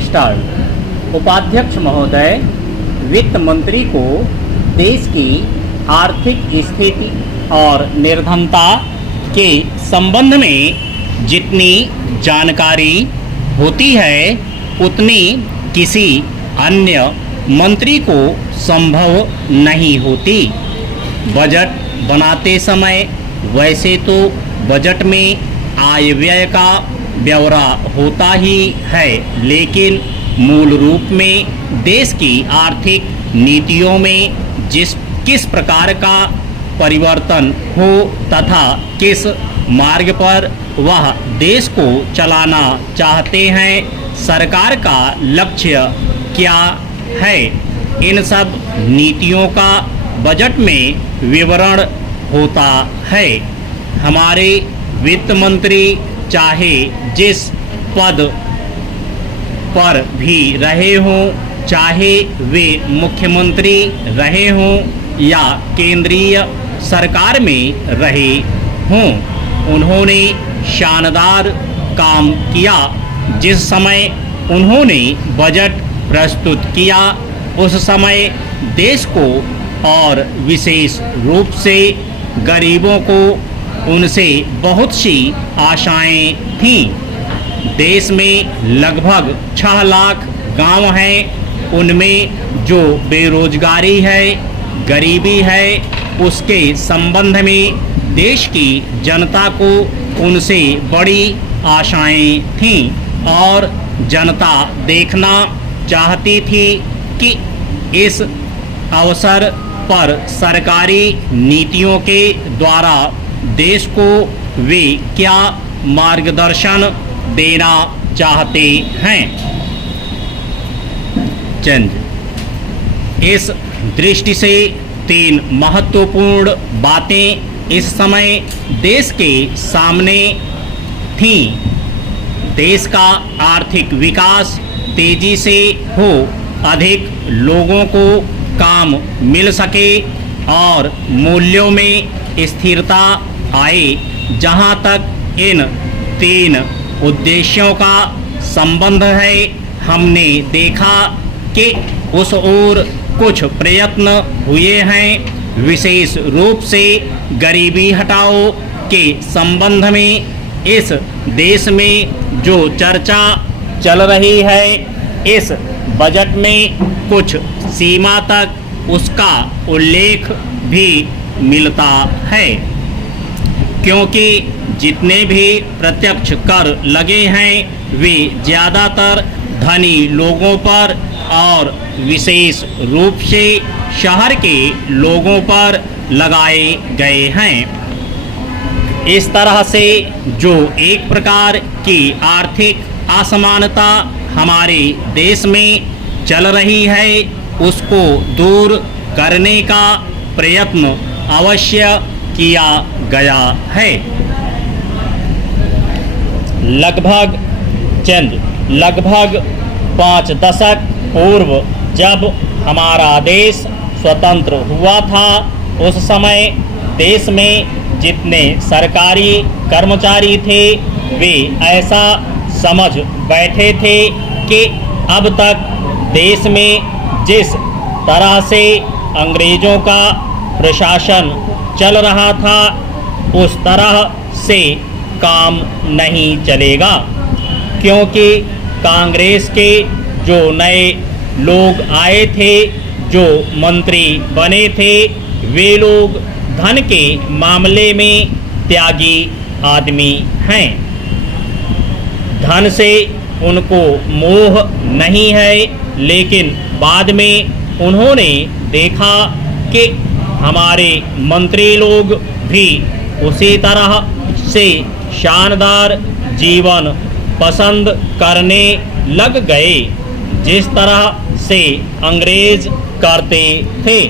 Start. उपाध्यक्ष महोदय, वित्त मंत्री को देश की आर्थिक स्थिति और निर्धनता के संबंध में जितनी जानकारी होती है उतनी किसी अन्य मंत्री को संभव नहीं होती। बजट बनाते समय वैसे तो बजट में आय व्यय का ब्यौरा होता ही है, लेकिन मूल रूप में देश की आर्थिक नीतियों में किस प्रकार का परिवर्तन हो तथा किस मार्ग पर वह देश को चलाना चाहते हैं, सरकार का लक्ष्य क्या है, इन सब नीतियों का बजट में विवरण होता है। हमारे वित्त मंत्री चाहे जिस पद पर भी रहे हों, चाहे वे मुख्यमंत्री रहे हों या केंद्रीय सरकार में रहे हों, उन्होंने शानदार काम किया। जिस समय उन्होंने बजट प्रस्तुत किया उस समय देश को और विशेष रूप से गरीबों को उनसे बहुत सी आशाएं थीं। देश में लगभग 6 लाख गांव हैं, उनमें जो बेरोजगारी है, गरीबी है, उसके संबंध में देश की जनता को उनसे बड़ी आशाएं थीं और जनता देखना चाहती थी कि इस अवसर पर सरकारी नीतियों के द्वारा देश को वे क्या मार्गदर्शन देना चाहते हैं। इस दृष्टि से 3 महत्वपूर्ण बातें इस समय देश के सामने थीं। देश का आर्थिक विकास तेजी से हो, अधिक लोगों को काम मिल सके और मूल्यों में स्थिरता आए। जहां तक इन 3 उद्देश्यों का संबंध है, हमने देखा कि उस ओर कुछ प्रयत्न हुए हैं। विशेष रूप से गरीबी हटाओ के संबंध में इस देश में जो चर्चा चल रही है, इस बजट में कुछ सीमा तक उसका उल्लेख भी मिलता है, क्योंकि जितने भी प्रत्यक्ष कर लगे हैं वे ज़्यादातर धनी लोगों पर और विशेष रूप से शहर के लोगों पर लगाए गए हैं। इस तरह से जो एक प्रकार की आर्थिक असमानता हमारे देश में चल रही है, उसको दूर करने का प्रयत्न अवश्य किया गया है। लगभग 5 दशक पूर्व जब हमारा देश स्वतंत्र हुआ था, उस समय देश में जितने सरकारी कर्मचारी थे वे ऐसा समझ बैठे थे कि अब तक देश में जिस तरह से अंग्रेज़ों का प्रशासन चल रहा था उस तरह से काम नहीं चलेगा, क्योंकि कांग्रेस के जो नए लोग आए थे, जो मंत्री बने थे, वे लोग धन के मामले में त्यागी आदमी हैं। धन से उनको मोह नहीं है, लेकिन बाद में उन्होंने देखा कि हमारे मंत्री लोग भी उसी तरह से शानदार जीवन पसंद करने लग गए जिस तरह से अंग्रेज करते थे।